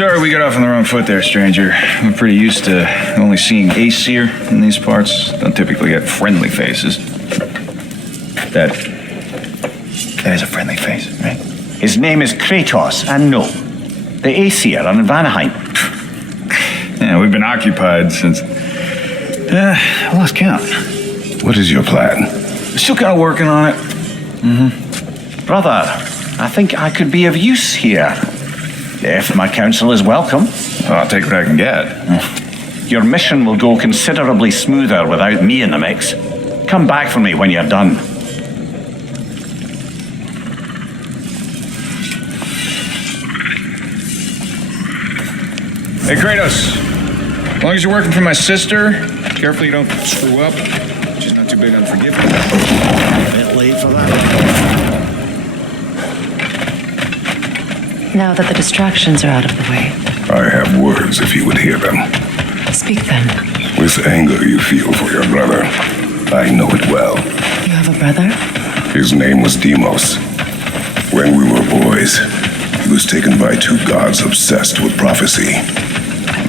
Sorry we got off on the wrong foot there, stranger. We're pretty used to only seeing Aesir in these parts. Don't typically get friendly faces. That is a friendly face, right? His name is Kratos, and no, the Aesir are in Vanaheim. Yeah, we've been occupied since... I lost count. What is your plan? Still kind of working on it. Brother, I think I could be of use here. If my counsel is welcome. I'll take what I can get. Your mission will go considerably smoother without me in the mix. Come back for me when you're done. Hey, Kratos. As long as you're working for my sister, careful you don't screw up. She's not too big on forgiving. A bit late for that. Now that the distractions are out of the way. I have words if you would hear them. Speak then. With anger you feel for your brother. I know it well. You have a brother? His name was Deimos. When we were boys, he was taken by two gods obsessed with prophecy.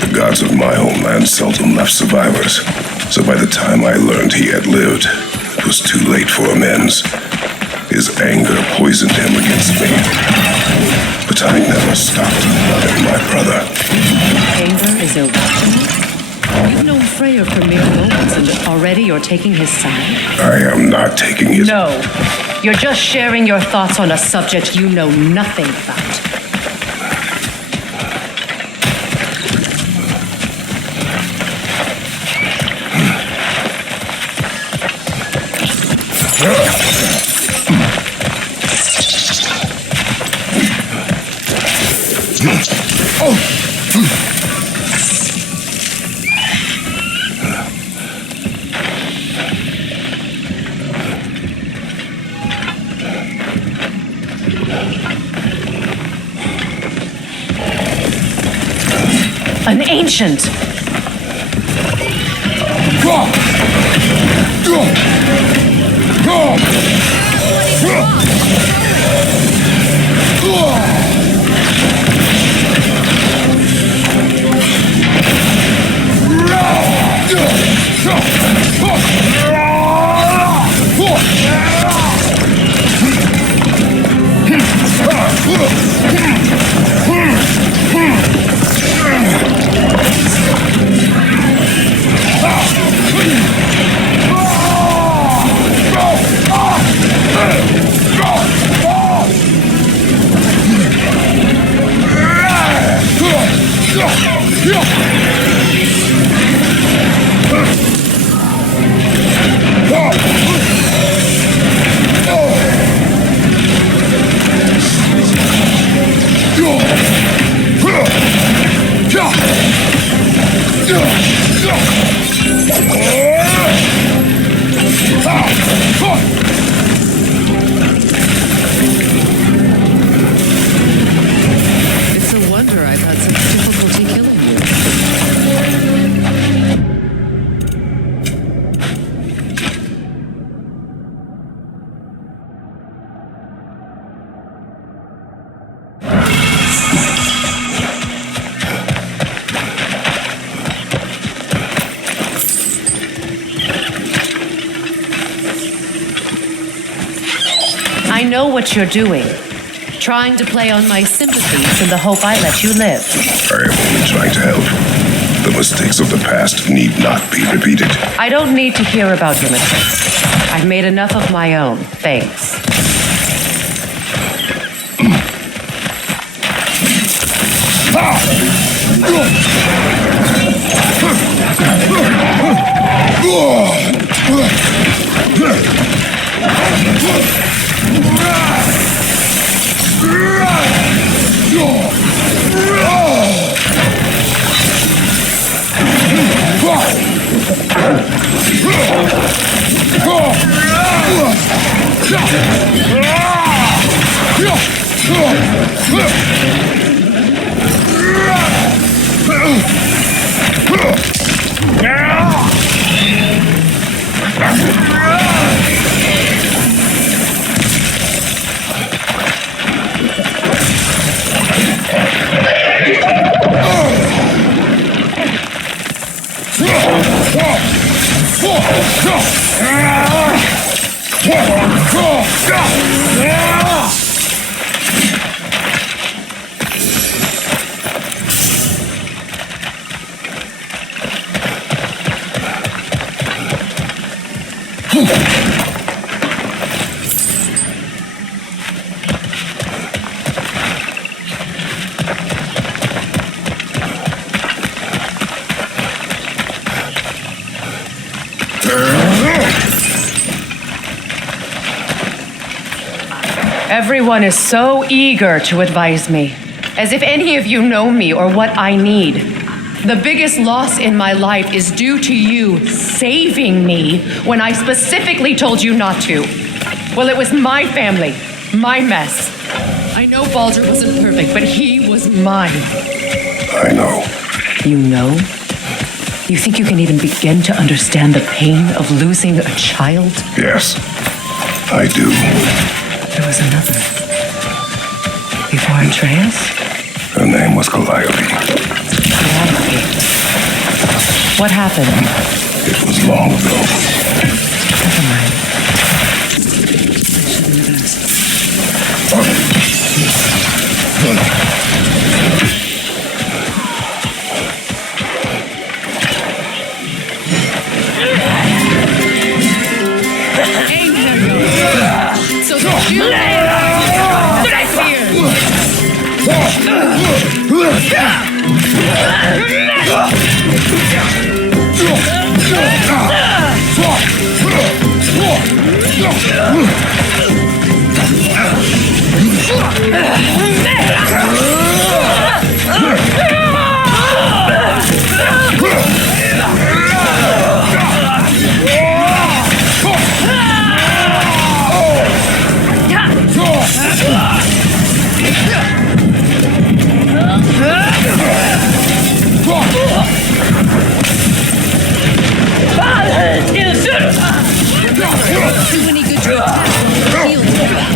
The gods of my homeland seldom left survivors, so by the time I learned he had lived, it was too late for amends. His anger poisoned him against me. But I never stopped loving my brother. Anger is irrational? You've known Freya'r for mere moments, and already you're taking his side? I am not taking his... No. You're just sharing your thoughts on a subject you know nothing about. An ancient! It's a wonder I've had such difficulty killing you. I know what you're doing. Trying to play on my sympathies in the hope I let you live. I am only trying to help. The mistakes of the past need not be repeated. I don't need to hear about your mistakes. I've made enough of my own, thanks. Everyone is so eager to advise me, as if any of you know me or what I need. The biggest loss in my life is due to you saving me when I specifically told you not to. Well, it was my family, my mess. I know Baldur wasn't perfect, but he was mine. I know. You know? You think you can even begin to understand the pain of losing a child? Yes, I do. There was another. Before Andreas? Her name was Calliope. Calliope. What happened? It was long ago. Never mind. So did you that I too many good to attack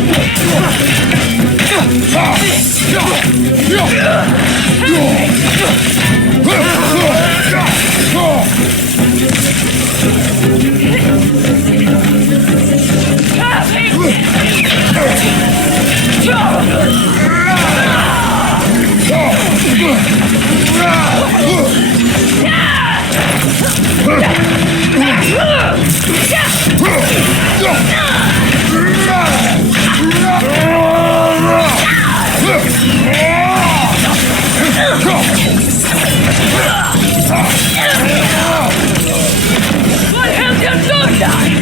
What have you done?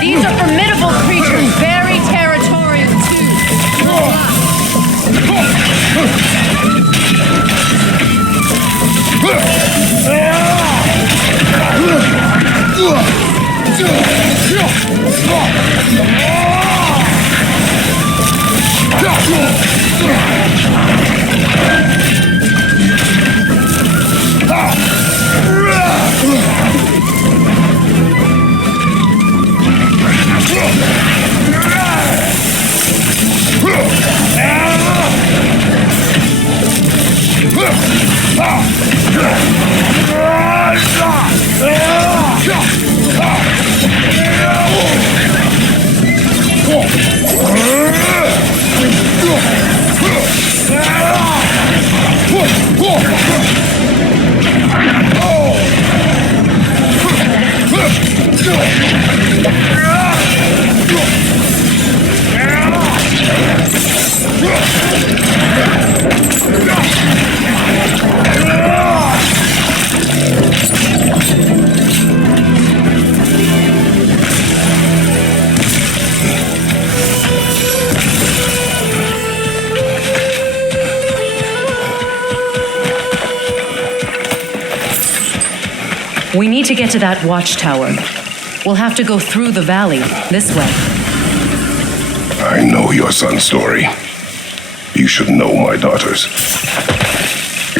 These are formidable creatures, very territorial too. We need to get to that watchtower. We'll have to go through the valley, this way. I know your son's story. You should know my daughter's.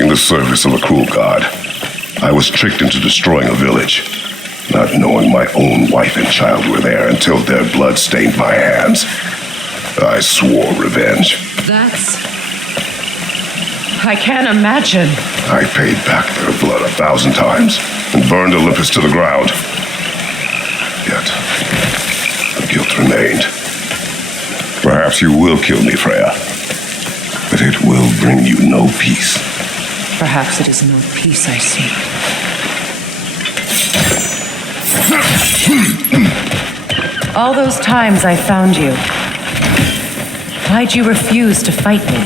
In the service of a cruel god, I was tricked into destroying a village, not knowing my own wife and child were there until their blood stained my hands. I swore revenge. That's I can't imagine. I paid back their blood 1,000 times and burned Olympus to the ground. Yet, the guilt remained. Perhaps you will kill me, Freya, but it will bring you no peace. Perhaps it is no peace I seek. All those times I found you, why'd you refuse to fight me?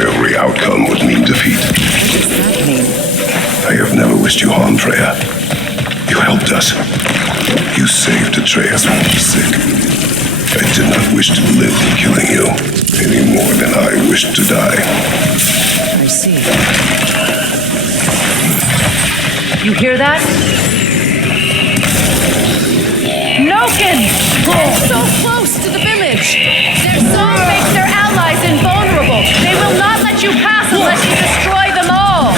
Every outcome would mean defeat. What does that mean? I have never wished you harm, Freya. You helped us. You saved Atreus when he was sick. I did not wish to live killing you, any more than I wished to die. I see. You hear that? Noken! They're so close to the village! Their song makes their allies invulnerable! They will not let you pass unless you destroy them all!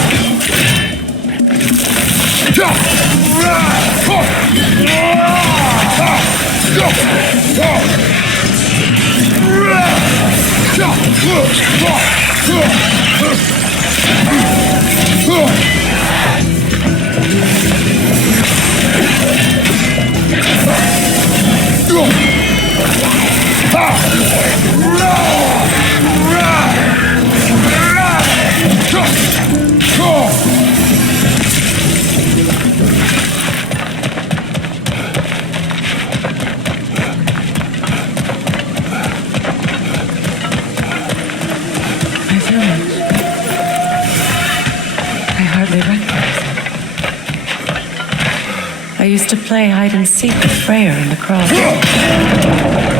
I used to play hide and seek with Freya'r in the cross.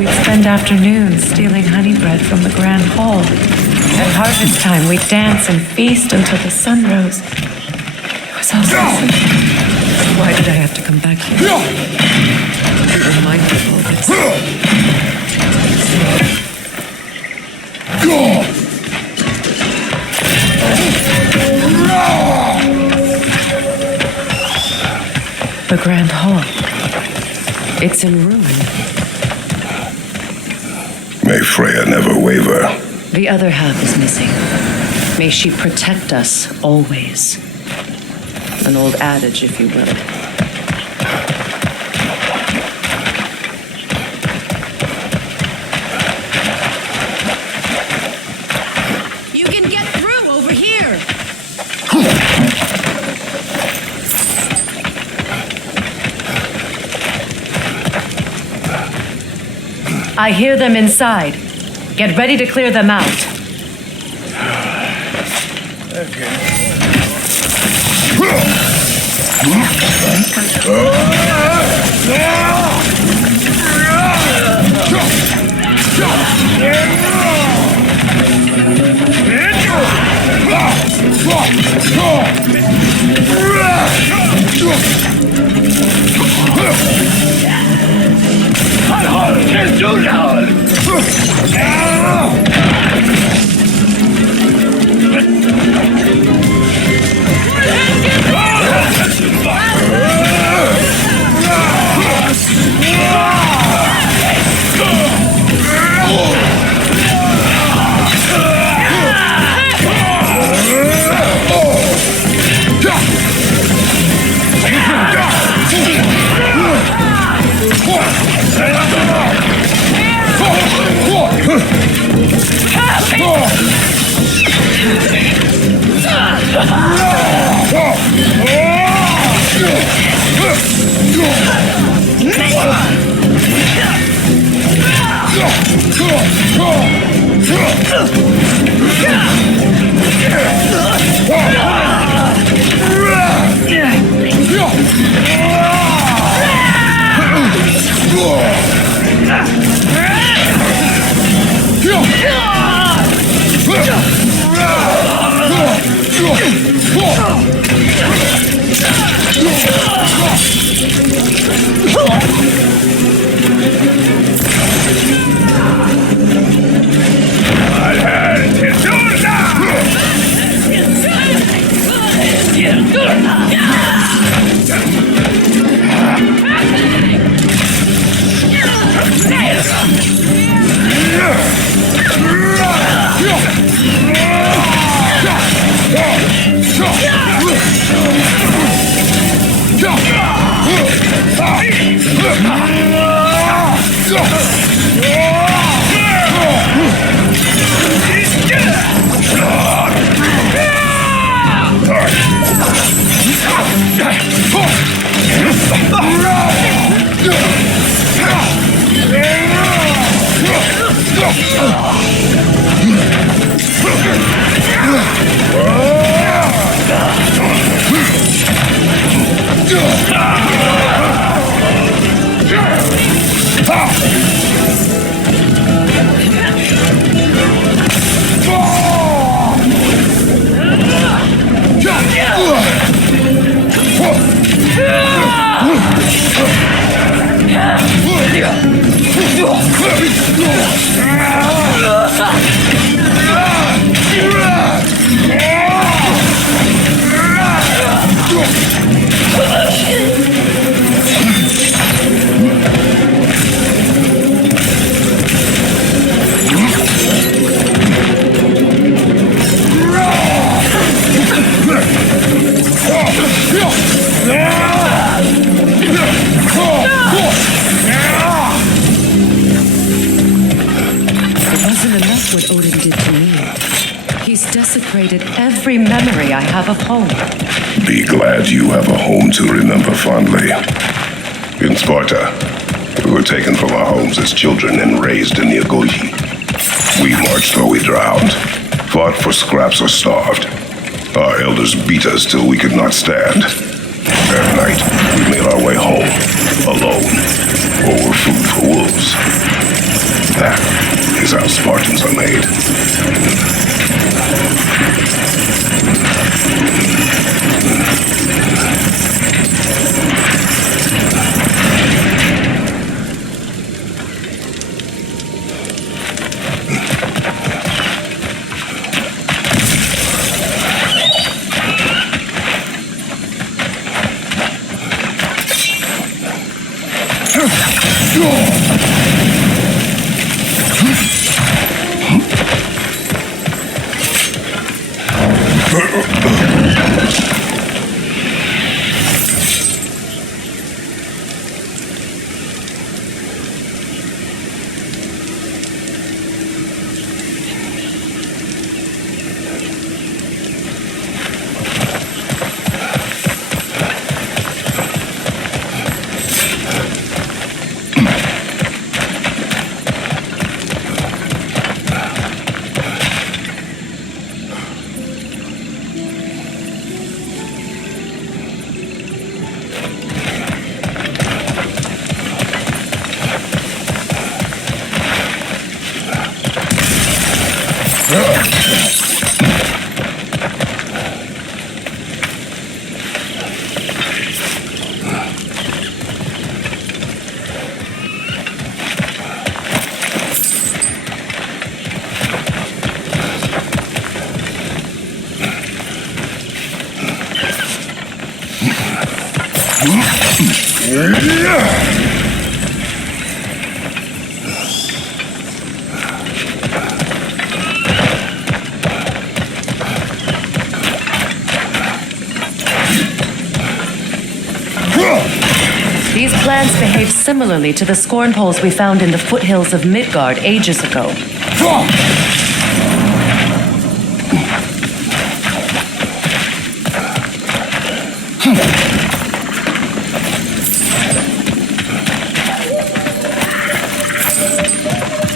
We'd spend afternoons stealing honey bread from the grand hall. At harvest time, we'd dance and feast until the sun rose. It was all so simple. Why did I have to come back here? To remind people of this. The Grand Hall. It's in ruin. May Freya never waver. The other half is missing. May she protect us always. An old adage, if you will. You can get through over here! I hear them inside. Get ready to clear them out. What Odin did to me. He's desecrated every memory I have of home. Be glad you have a home to remember fondly. In Sparta, we were taken from our homes as children and raised in the Agogi. We marched or we drowned, fought for scraps or starved. Our elders beat us till we could not stand. At night, we made our way home, alone, or were food for wolves. That is how Spartans are made. These plants behave similarly to the scorn poles we found in the foothills of Midgard ages ago.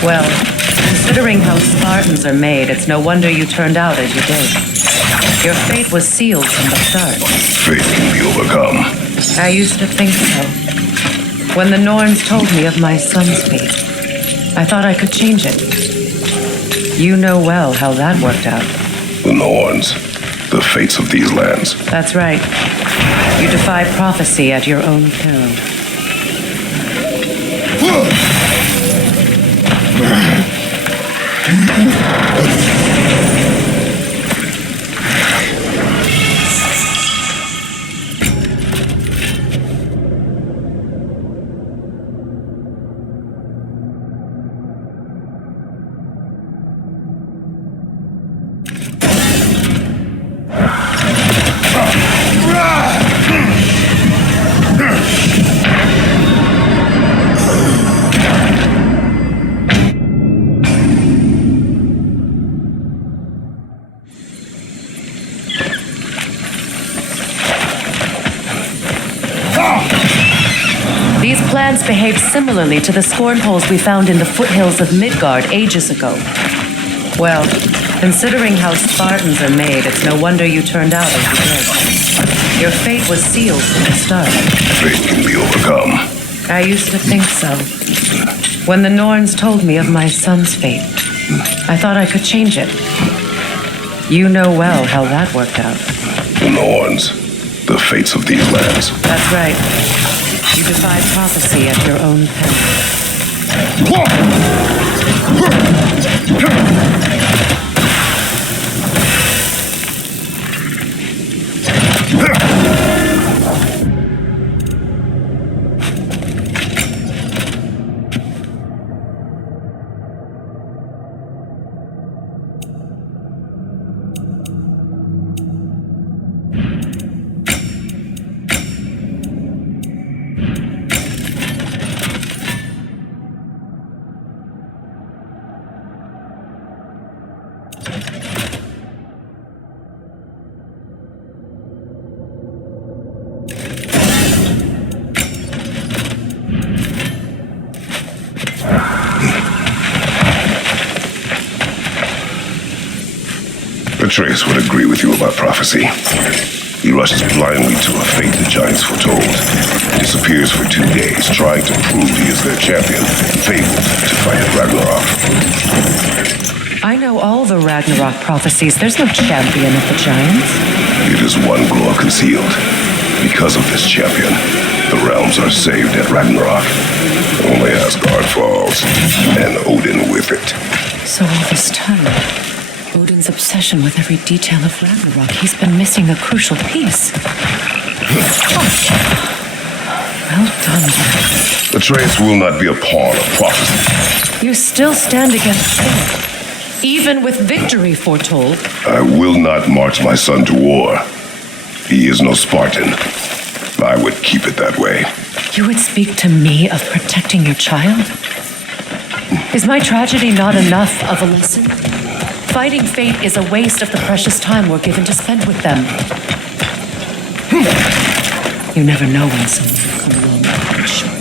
Well, considering how Spartans are made, it's no wonder you turned out as you did. Your fate was sealed from the start. Fate can be overcome. I used to think so. When the Norns told me of my son's fate, I thought I could change it. You know well how that worked out. The Norns, the fates of these lands. That's right. You defy prophecy at your own peril. plants behave similarly to the scorn holes we found in the foothills of Midgard ages ago. Well, considering how Spartans are made, it's no wonder you turned out as you did. Your fate was sealed from the start. Fate can be overcome. I used to think so. When the Norns told me of my son's fate, I thought I could change it. You know well how that worked out. The Norns, the fates of these lands. That's right. You defied prophecy at your own Atreus would agree with you about prophecy. He rushes blindly to a fate the giants foretold. Disappears for 2 days, trying to prove he is their champion, fabled to fight at Ragnarok. I know all the Ragnarok prophecies. There's no champion of the giants. It is one glow concealed. Because of this champion, the realms are saved at Ragnarok. Only Asgard falls, and Odin with it. So all this time, Odin's obsession with every detail of Ragnarok, he's been missing a crucial piece. Well done. Atreus will not be a pawn of prophecy. You still stand against fate, even with victory foretold. I will not march my son to war. He is no Spartan. I would keep it that way. You would speak to me of protecting your child? Is my tragedy not enough of a lesson? Fighting fate is a waste of the precious time we're given to spend with them. You never know when someone will come along and cut it short.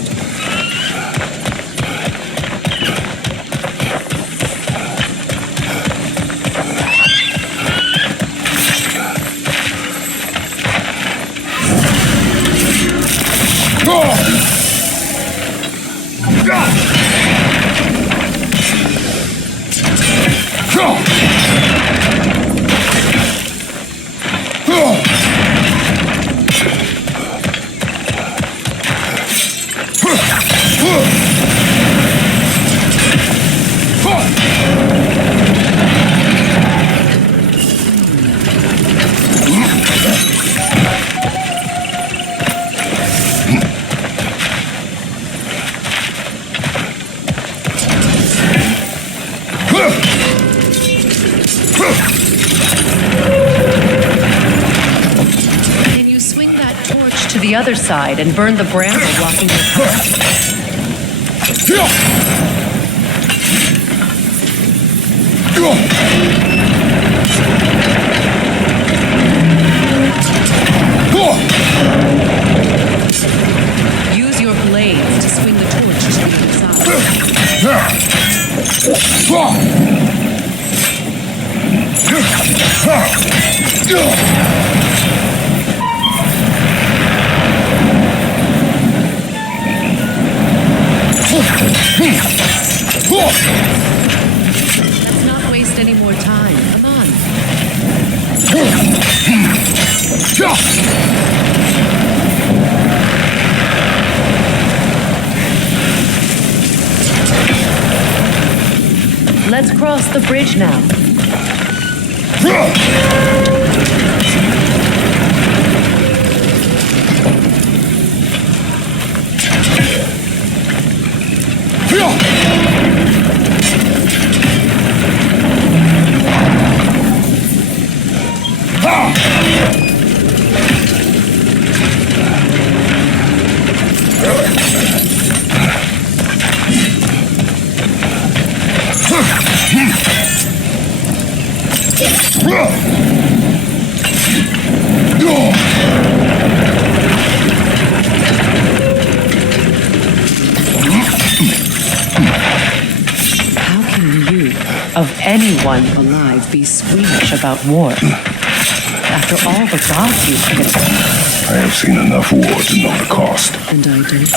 Can you swing that torch to the other side and burn the bramble blocking your path? Use your blades to swing the torch to the other side. Let's not waste any more time. Come on. Let's cross the bridge now. of anyone alive be squeamish about war. After all the gods you've killed. I have seen enough war to know the cost. And I don't.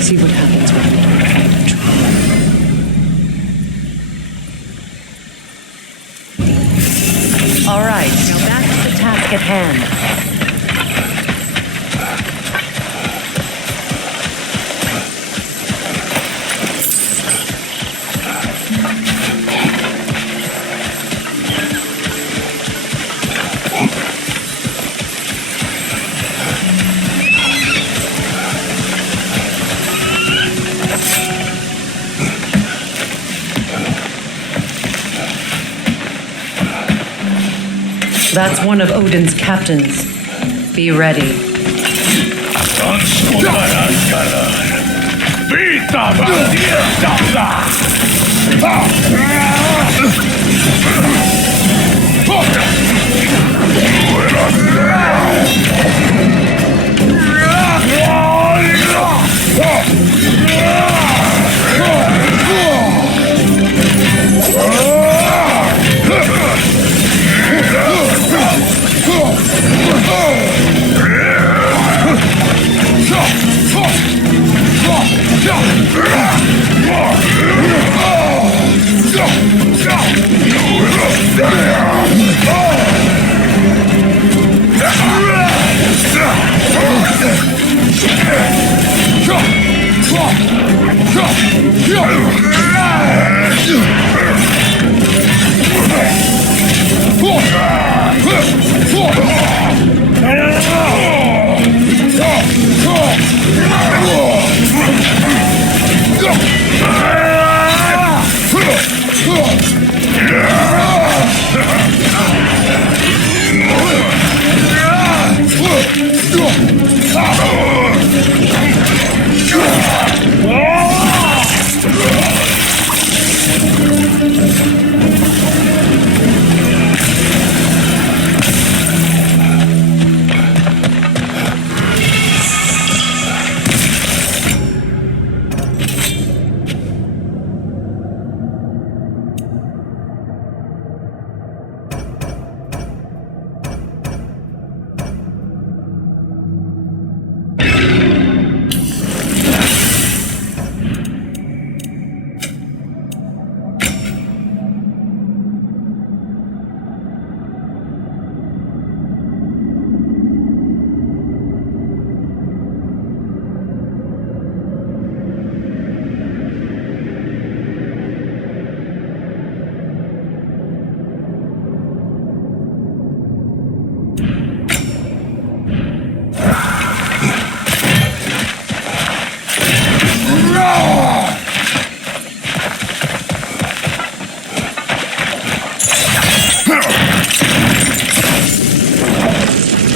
See what happens when you All right, now back to the task at hand. That's one of Odin's captains. Be ready.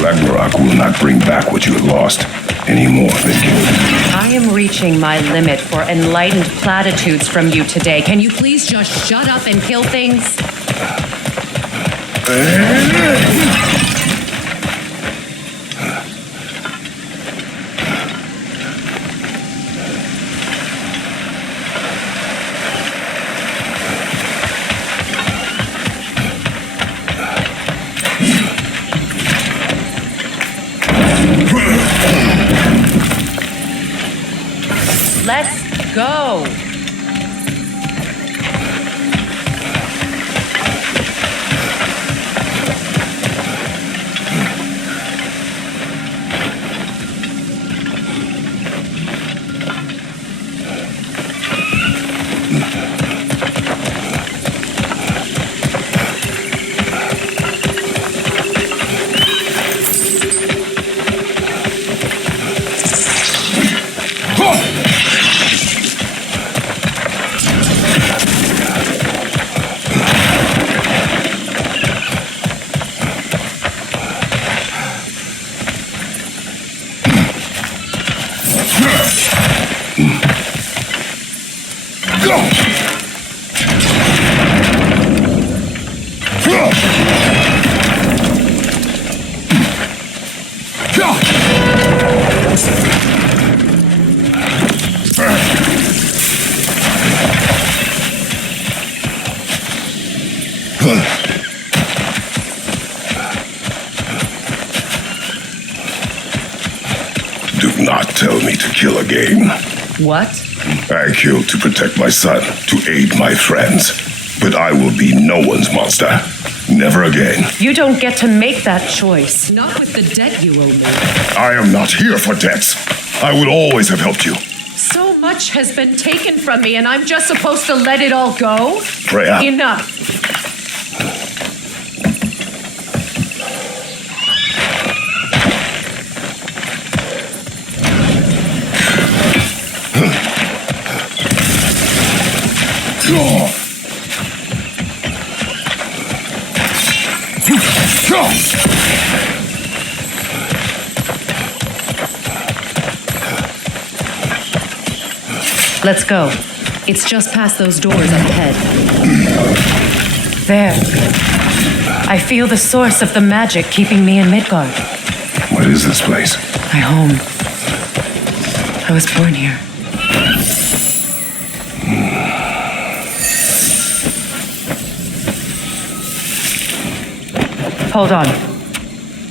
Ragnarok will not bring back what you have lost, any more than killed. I am reaching my limit for enlightened platitudes from you today. Can you please just shut up and kill things? Let's go. Do not tell me to kill again. What? I killed to protect my son, to aid my friends. But I will be no one's monster. Never again. You don't get to make that choice. Not with the debt you owe me. I am not here for debts. I would always have helped you. So much has been taken from me, and I'm just supposed to let it all go? Freya. Enough. Let's go. It's just past those doors up ahead. There. I feel the source of the magic keeping me in Midgard. What is this place? My home. I was born here. Hold on.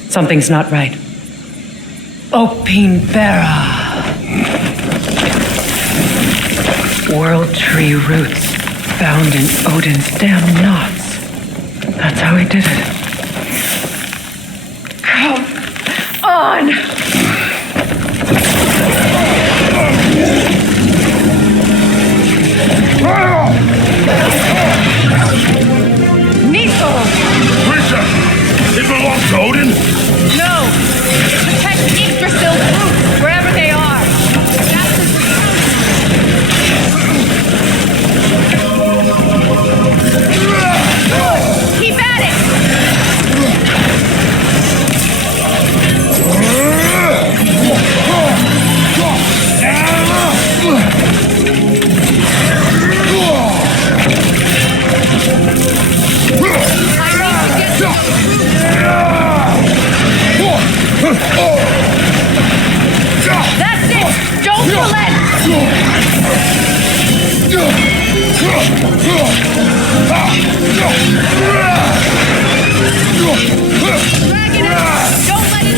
Something's not right. Opin Bera. World tree roots found in Odin's damn knots. That's how he did it. Come on! Nico! Creature! It belongs to Odin? No! Protect Yggdrasil's roots, wherever they are. That's his Keep at it! That's it! Don't relent! Drag it out! Don't let it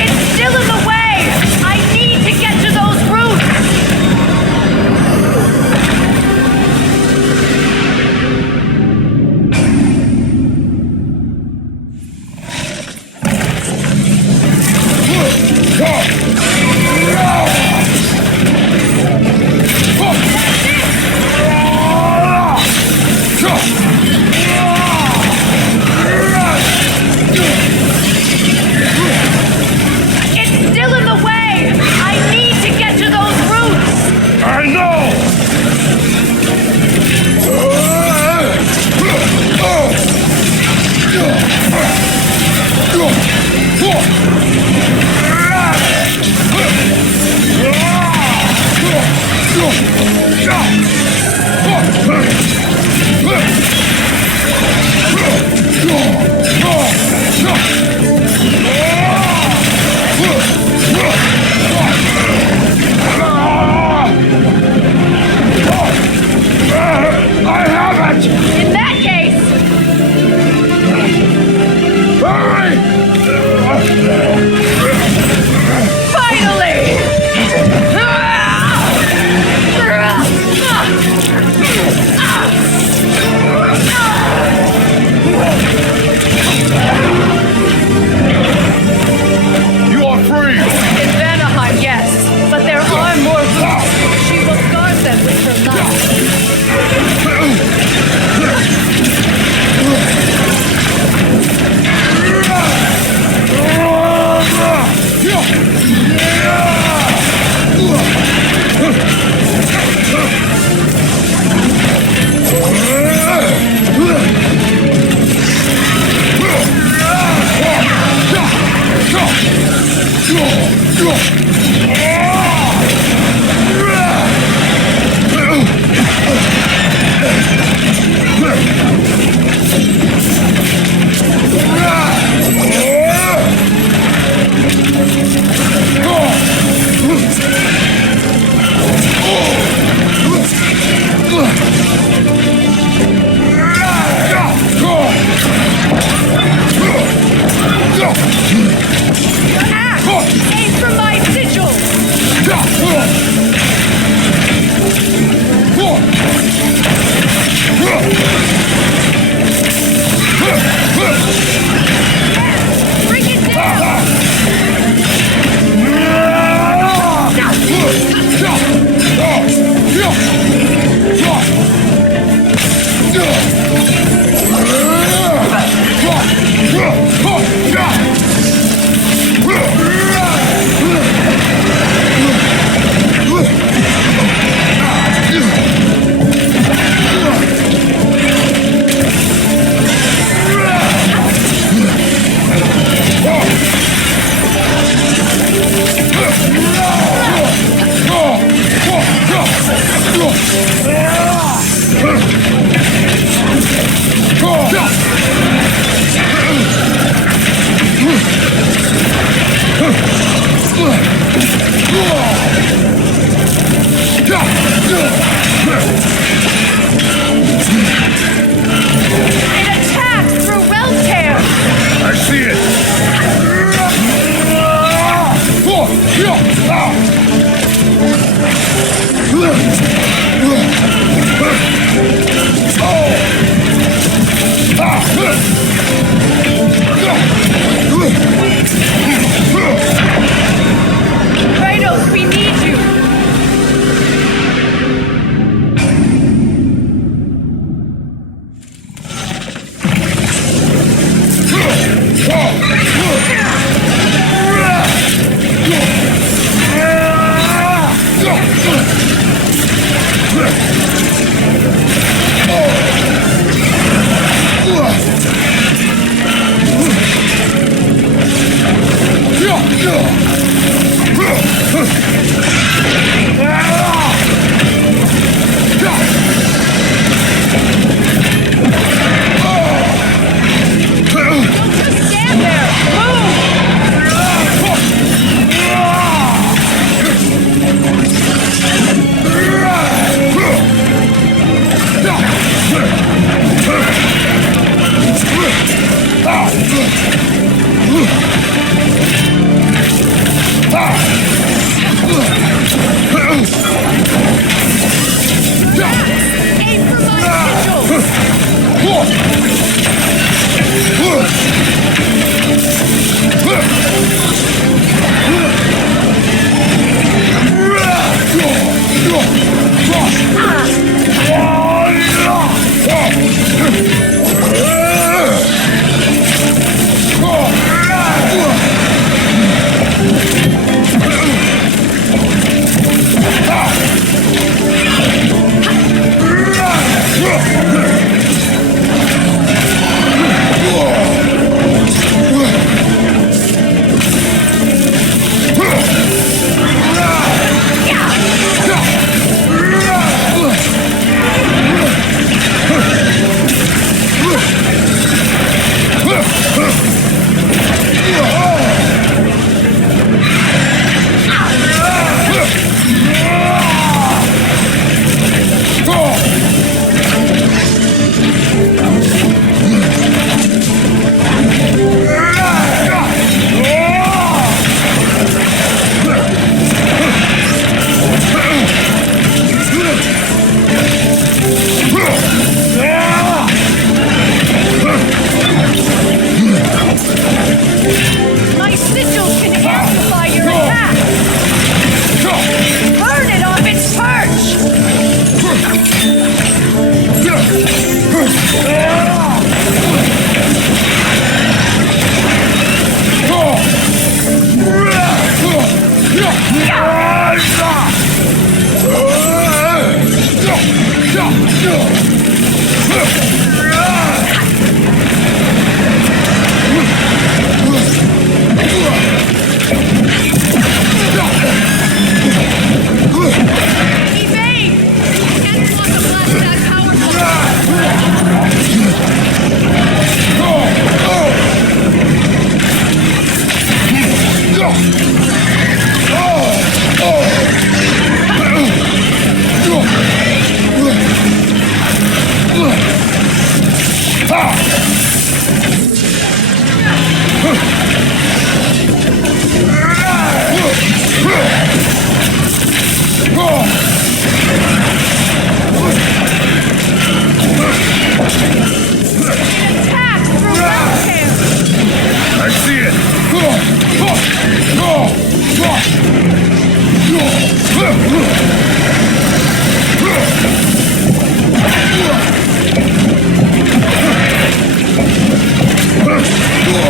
It's still in the way! I need to get to those roots! It's still in the way! I need to get to those roots! I know! I have it! In that case, Hurry! finally! You are free! In Vanaheim, yes, but there are more roots. She will guard them with her love. Aim for my sigil! Bring it down! It attacks through realm tear! I see it! Kratos, we need you! Stand there! Move!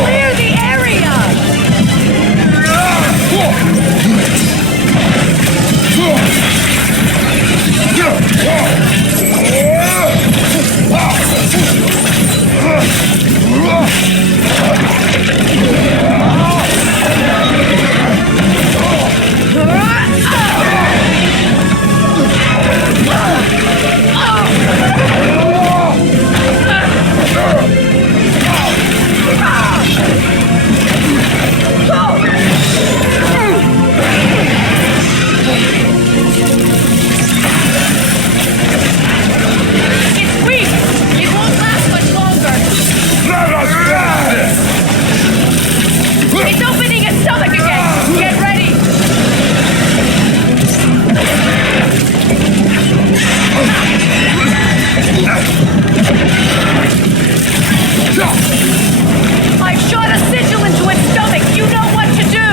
Clear the area! It's weak! It won't last much longer! It's opening its stomach again! Get ready! I've shot a sigil into its stomach! You know what to do!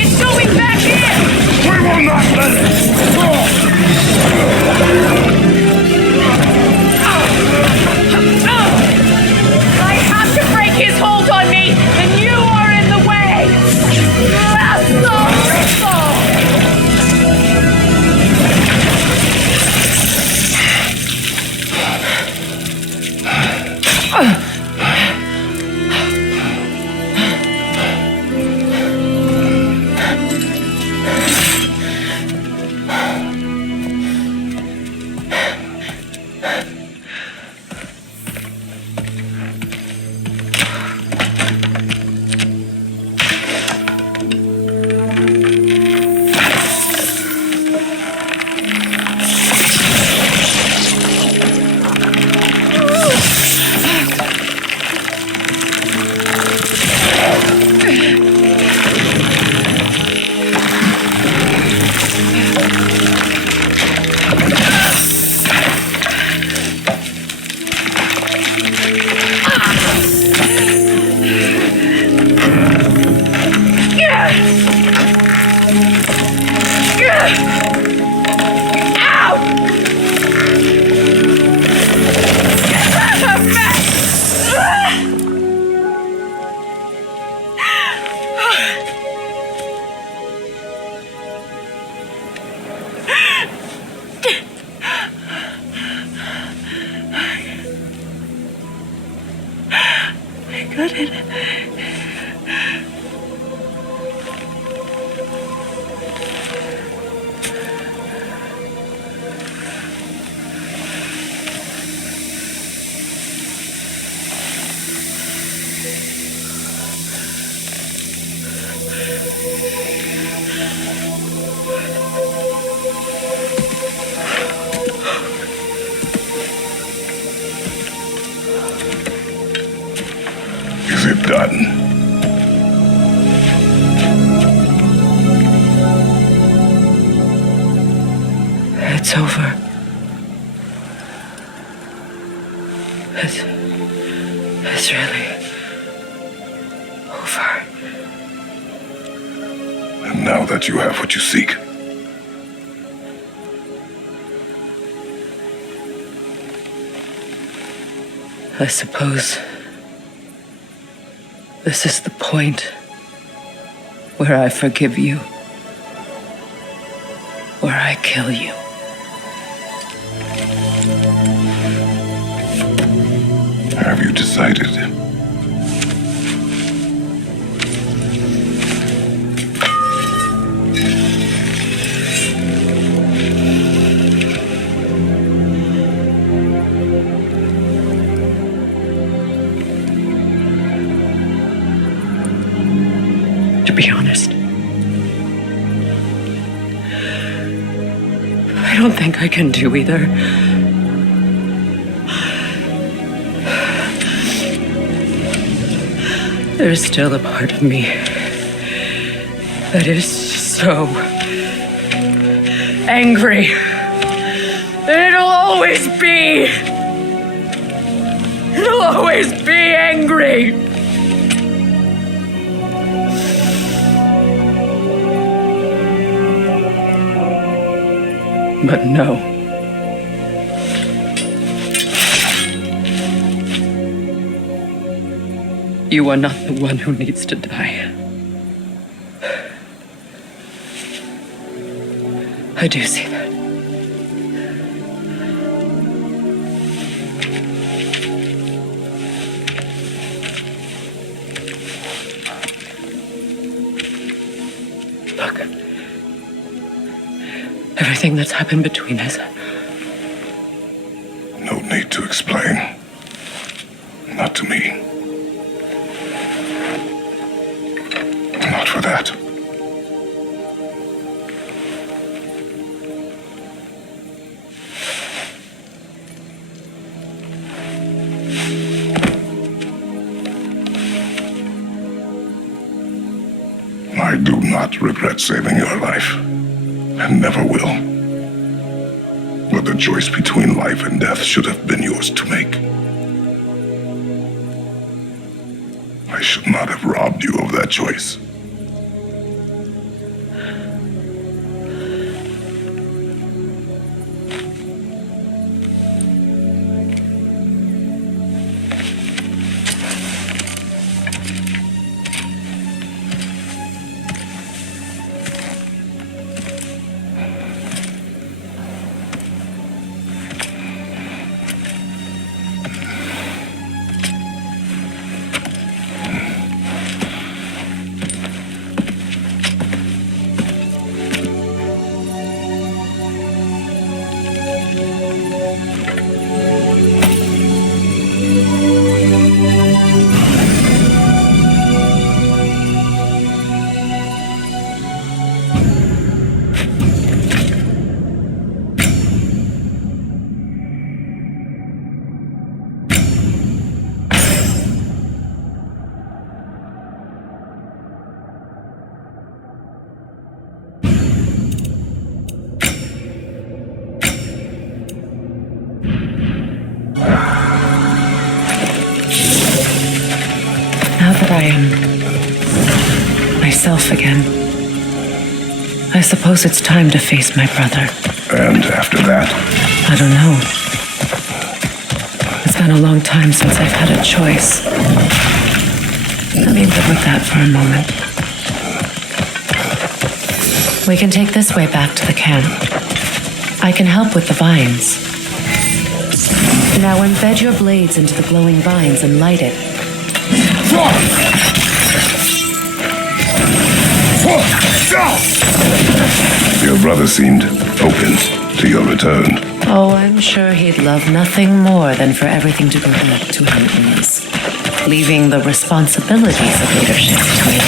It's going back in! We will not let it! I have to break his hold on me, and you are in the way! got it. Is it done? It's over. It's really over. And now that you have what you seek, I suppose this is the point where I forgive you, where I kill you. have you decided? To be honest, I don't think I can do either. There's still a part of me that is so angry. And it'll always be. It'll always be angry. But no. You are not the one who needs to die. I do see that. Look. Everything that's happened between us. No need to explain. Not to me. Not for that. I do not regret saving your life, and never will. But the choice between life and death should have been yours to make. I should not have robbed you of that choice. I am myself again. I suppose it's time to face my brother. And after that? I don't know. It's been a long time since I've had a choice. Let me live with that for a moment. We can take this way back to the camp. I can help with the vines. Now embed your blades into the glowing vines and light it. Your brother seemed open to your return. Oh, I'm sure he'd love nothing more than for everything to go back to how it was, leaving the responsibilities of leadership to me.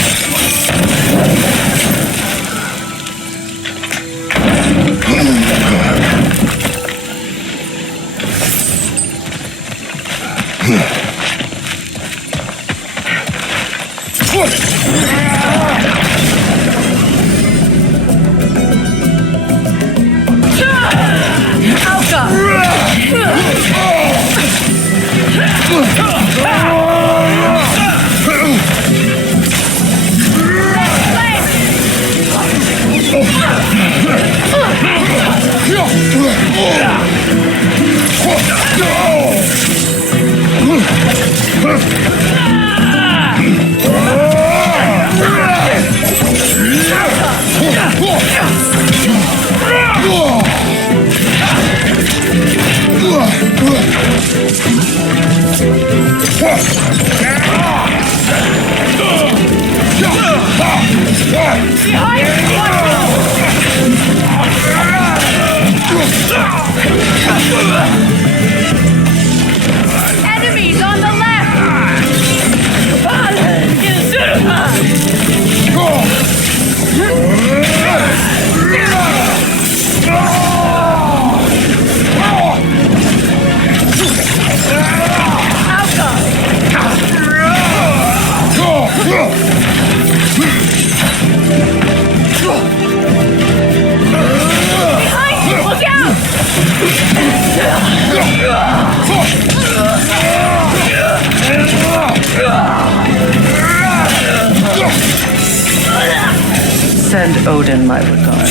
Odin my regard.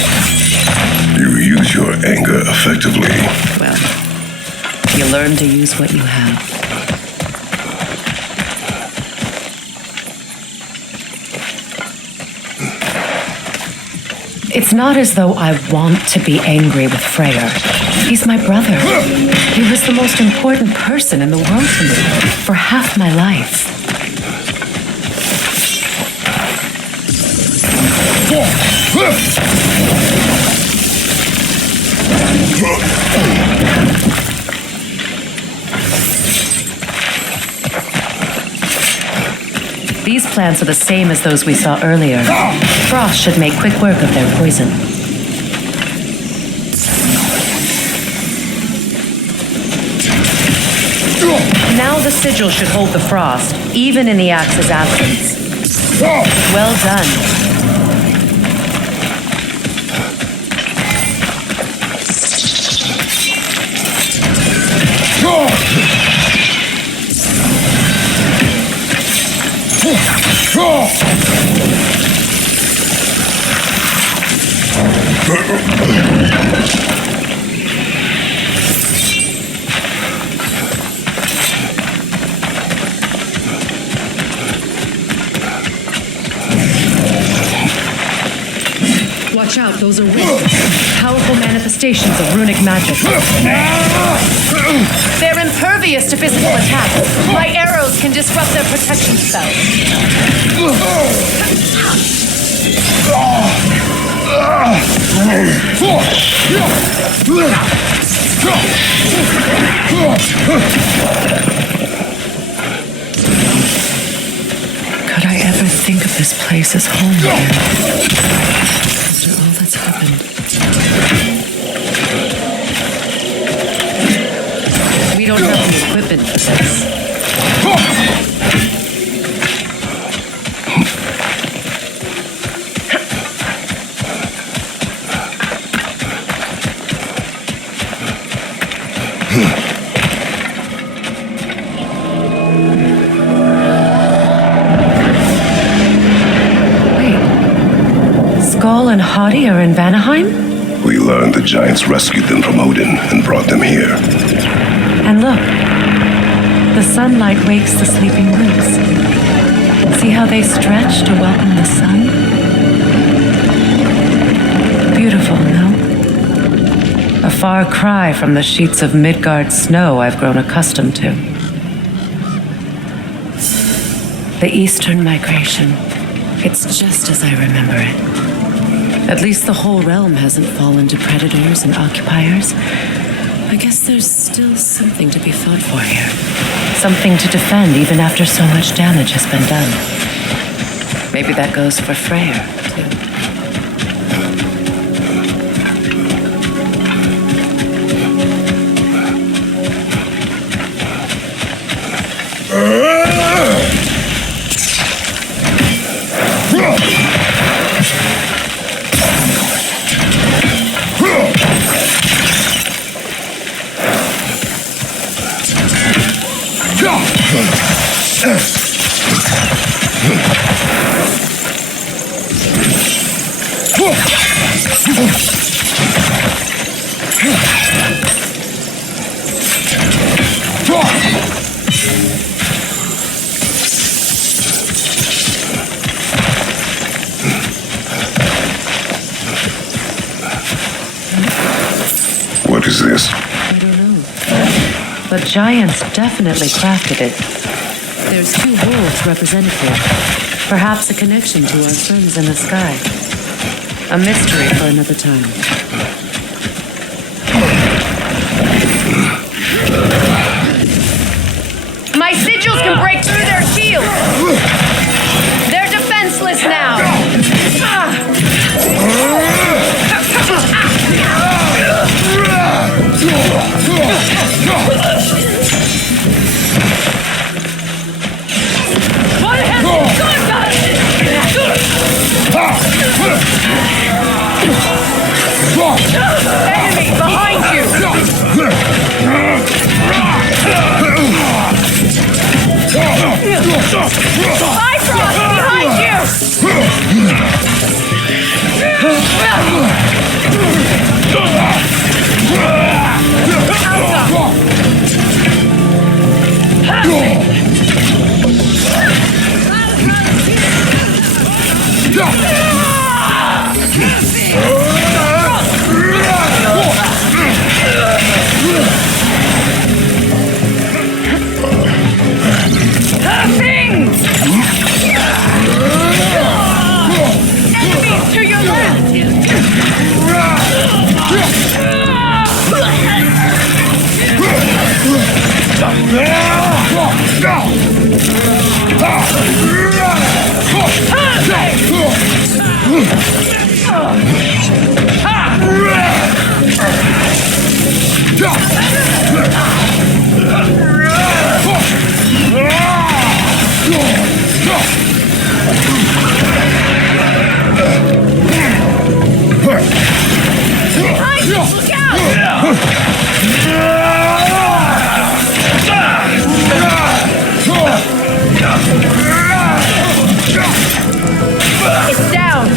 You use your anger effectively. Well, you learn to use what you have. It's not as though I want to be angry with Freya'r. He's my brother. He was the most important person in the world to me for half my life. These plants are the same as those we saw earlier. Frost should make quick work of their poison. Now the sigil should hold the frost, even in the axe's absence. Well done. Watch out, those are rings. Powerful manifestations of runic magic. They're impervious to physical attacks. My arrows can disrupt their protection spells. Could I ever think of this place as home again? After all that's happened. We don't have the equipment for this. Skull and Hadi are in Vanaheim? We learned the giants rescued them from Odin and brought them here. And look, the sunlight wakes the sleeping roots. See how they stretch to welcome the sun? Beautiful, no? A far cry from the sheets of Midgard snow I've grown accustomed to. The Eastern migration. It's just as I remember it. At least the whole realm hasn't fallen to predators and occupiers. I guess there's still something to be fought for here. Something to defend even after so much damage has been done. Maybe that goes for Freya'r, too. What is this? I don't know. But giants definitely crafted it. There's 2 wolves represented here. Perhaps a connection to our friends in the sky. A mystery for another time. My sigils can break through their shields! They're defenseless now! What has been done about it? Enemy behind you! Bifrost behind you! It's down!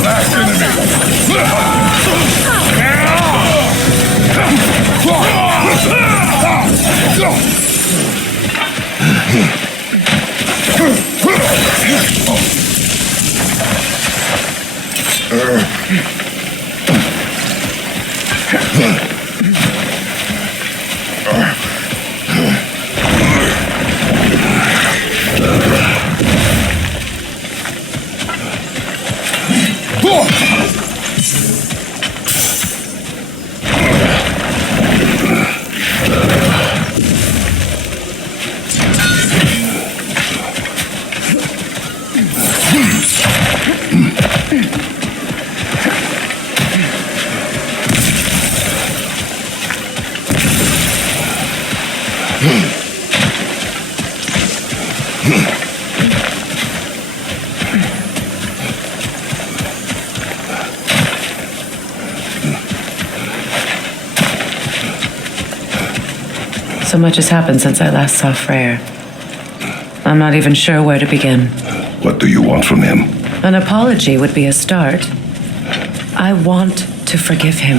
Last So much has happened since I last saw Freya'r. I'm not even sure where to begin. What do you want from him? An apology would be a start. I want to forgive him.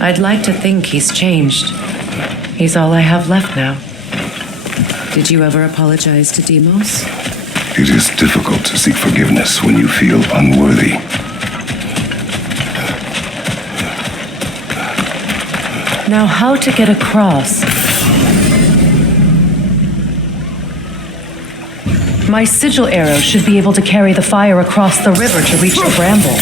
I'd like to think he's changed. He's all I have left now. Did you ever apologize to Deimos? It is difficult to seek forgiveness when you feel unworthy. Now, how to get across? My sigil arrow should be able to carry the fire across the river to reach the bramble.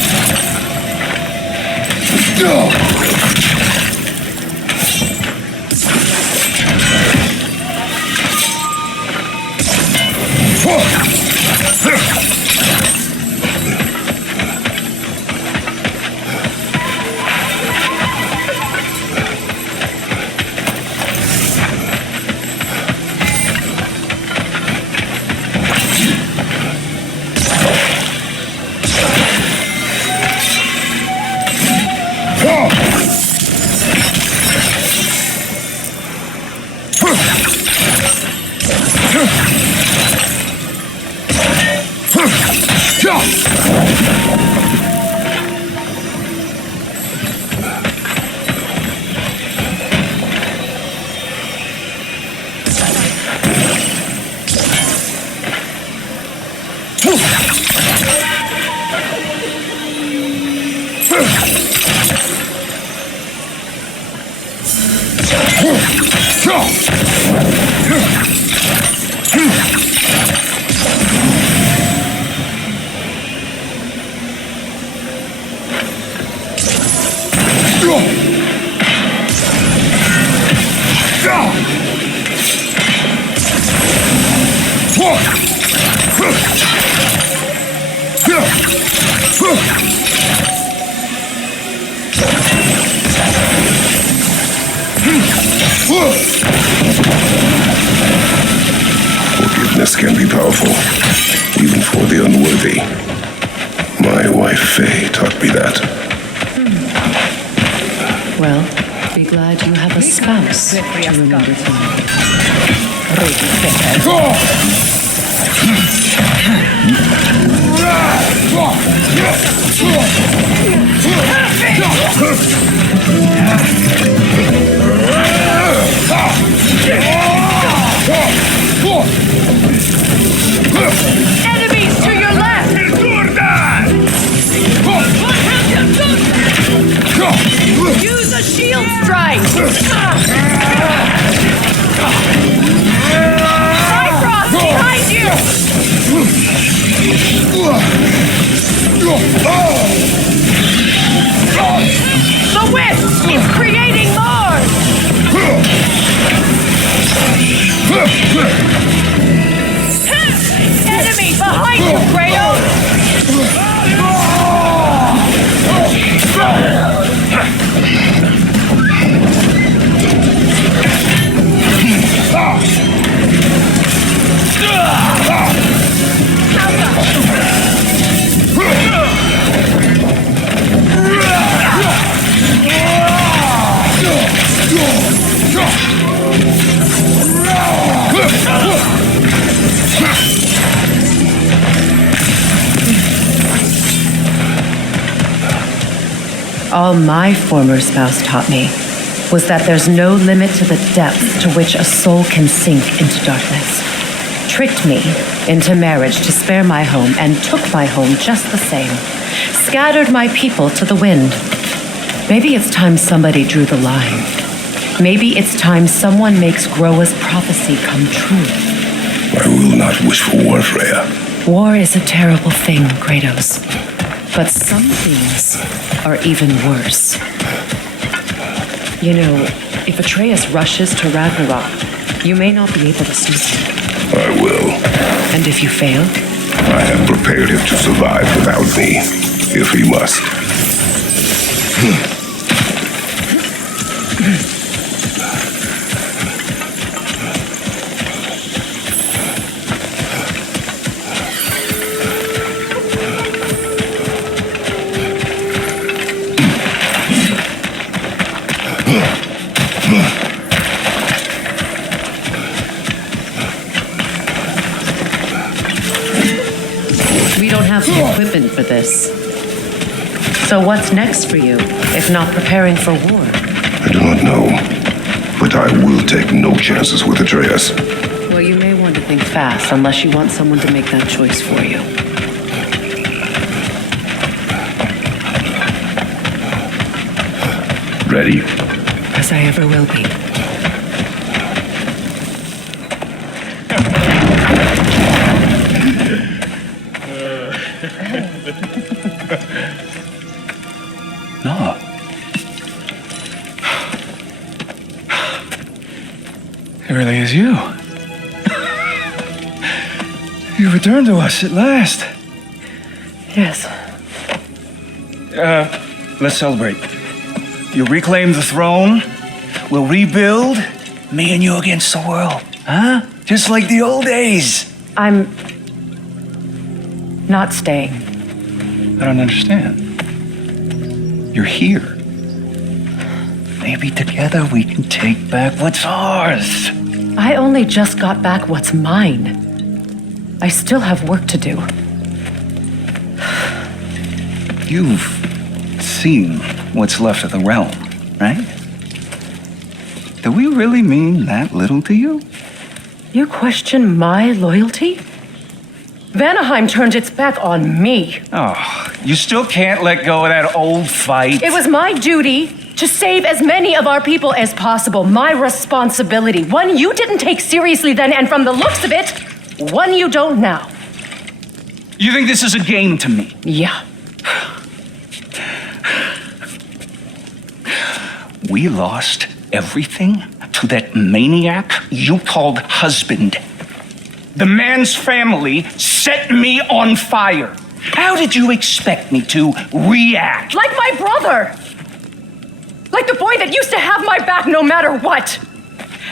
Forgiveness can be powerful, even for the unworthy. My wife, Faye, taught me that. Well, be glad you have a spouse to remember Enemies to your left! Use a shield strike! Bifrost behind you! The whip is creating more! Enemy behind you, Freya'r! All my former spouse taught me was that there's no limit to the depth to which a soul can sink into darkness. Tricked me into marriage to spare my home and took my home just the same. Scattered my people to the wind. Maybe it's time somebody drew the line. Maybe it's time someone makes Groa's prophecy come true. I will not wish for war, Freya. War is a terrible thing, Kratos. But some things are even worse. You know, if Atreus rushes to Ragnarok, you may not be able to stop him. I will. And if you fail? I have prepared him to survive without me, if he must. We don't have the equipment for this. So what's next for you, if not preparing for war? I do not know, but I will take no chances with Atreus. Well, you may want to think fast, unless you want someone to make that choice for you. Ready? As I ever will be. No. It really is you. You returned to us at last. Yes. Let's celebrate. You reclaim the throne. We'll rebuild. Me and you against the world. Huh? Just like the old days. I'm not staying. I don't understand. You're here. Maybe together we can take back what's ours. I only just got back what's mine. I still have work to do. You've seen what's left of the realm, right? Do we really mean that little to you? You question my loyalty? Vanaheim turned its back on me. Oh, you still can't let go of that old fight. It was my duty to save as many of our people as possible. My responsibility. One you didn't take seriously then, and from the looks of it, one you don't now. You think this is a game to me? Yeah. We lost everything to that maniac you called husband. The man's family set me on fire. How did you expect me to react? Like my brother. Like the boy that used to have my back no matter what.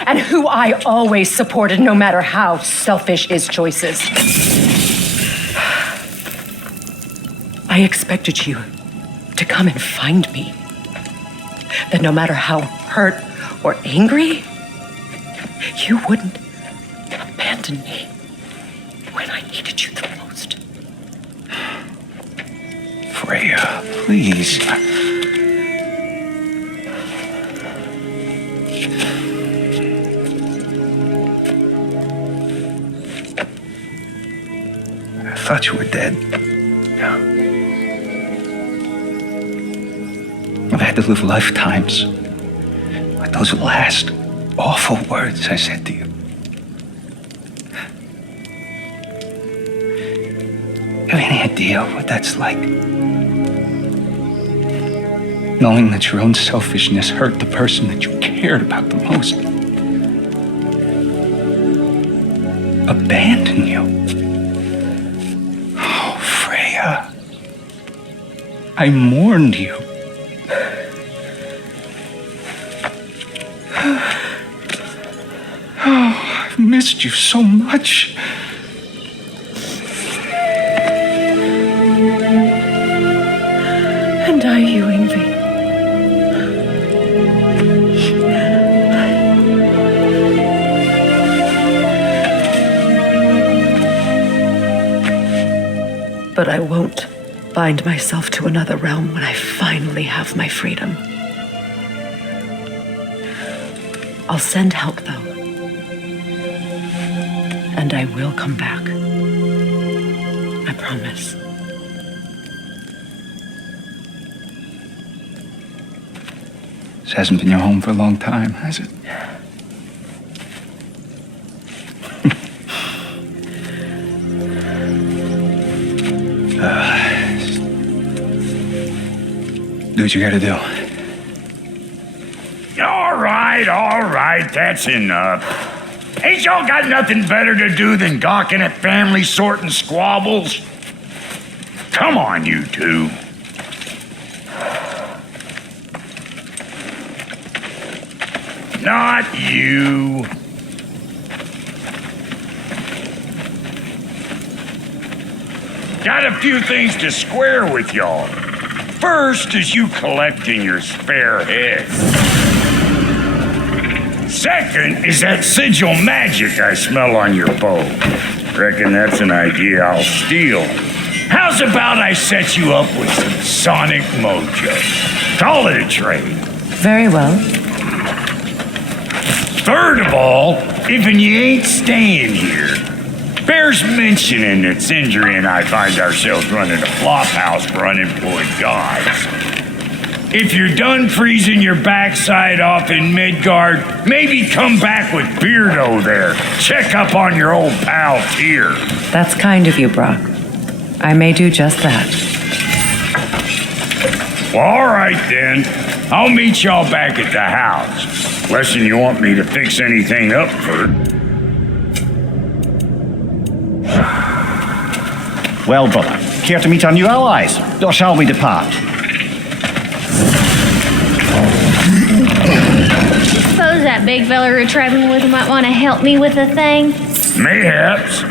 And who I always supported no matter how selfish his choices. I expected you to come and find me. That no matter how hurt or angry, you wouldn't abandon me when I needed you the most. Freya, please. I thought you were dead. Yeah. I've had to live lifetimes with those last awful words I said to you. Have any idea what that's like? knowing that your own selfishness hurt the person that you cared about the most. Abandon you. Oh, Freya. I mourned you. Oh, I've missed you so much. And I you, Yngvi. But I won't bind myself to another realm when I finally have my freedom. I'll send help, though. And I will come back. I promise. This hasn't been your home for a long time, has it? Do what you gotta do. All right, that's enough. Ain't y'all got nothing better to do than gawking at family sorting squabbles? Come on, you two. Not you. Got a few things to square with y'all. First is you collecting your spare head. Second is that sigil magic I smell on your bow. Reckon that's an idea I'll steal. How's about I set you up with some sonic mojo? Call it a trade. Very well. Third of all, if you ain't staying here, bears mentioning that Sindri and I find ourselves running a flop house for unemployed gods. If you're done freezing your backside off in Midgard, maybe come back with Beardo there. Check up on your old pal Tyr. That's kind of you, Brock. I may do just that. Well, all right then. I'll meet y'all back at the house. Unless you want me to fix anything up first. Well, brother, care to meet our new allies? Or shall we depart? Suppose that big fella you're traveling with might want to help me with a thing. Mayhaps.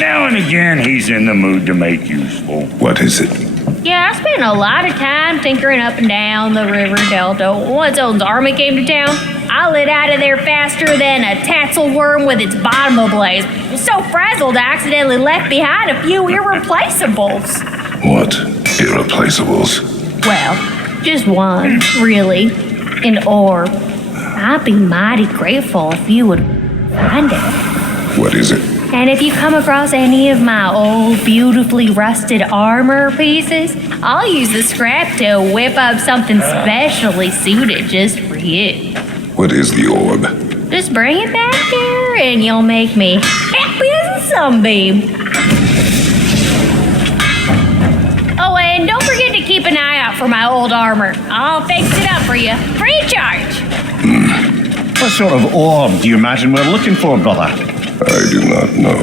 Now and again, he's in the mood to make useful. What is it? Yeah, I spent a lot of time tinkering up and down the river delta. Once Odin's army came to town, I lit out of there faster than a tassel worm with its bottom ablaze. I was so frazzled I accidentally left behind a few irreplaceables. What irreplaceables? Well, just one, really. An orb. I'd be mighty grateful if you would find it. What is it? And if you come across any of my old, beautifully rusted armor pieces, I'll use the scrap to whip up something specially suited just for you. What is the orb? Just bring it back here and you'll make me happy as a sunbeam. Oh, and don't forget to keep an eye out for my old armor. I'll fix it up for you, free of charge. What sort of orb do you imagine we're looking for, brother? I do not know.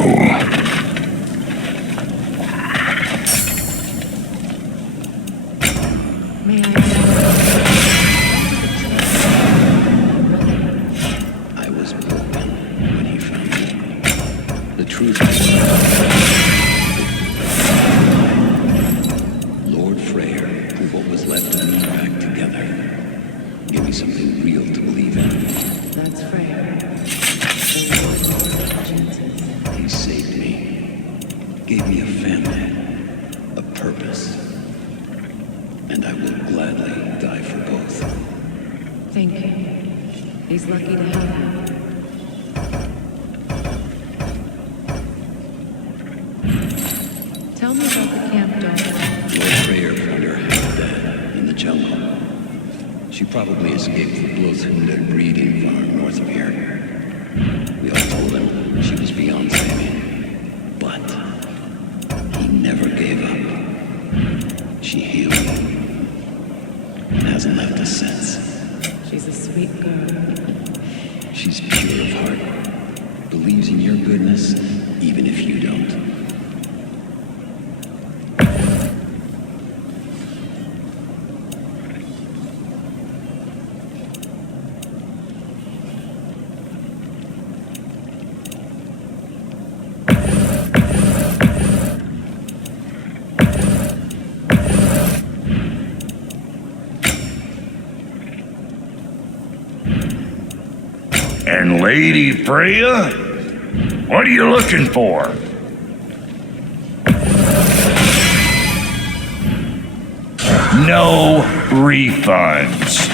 I was broken when he found me. The truth is, Lord Freya'r put what was left of me back together. Give me something real to believe in. That's Freya'r. He saved me, gave me a family, a purpose, and I will gladly die for both. Thank you. He's lucky to have you. Tell me about the camp dog. Lord Freya'r found her half dead in the jungle. She probably escaped the Bloodshunde breeding farm north of here. We all told him she was beyond saving. But he never gave up. She healed me. Now hasn't left us since. She's a sweet girl. She's pure of heart, believes in your goodness, even if you don't. And Lady Freya? What are you looking for? No refunds.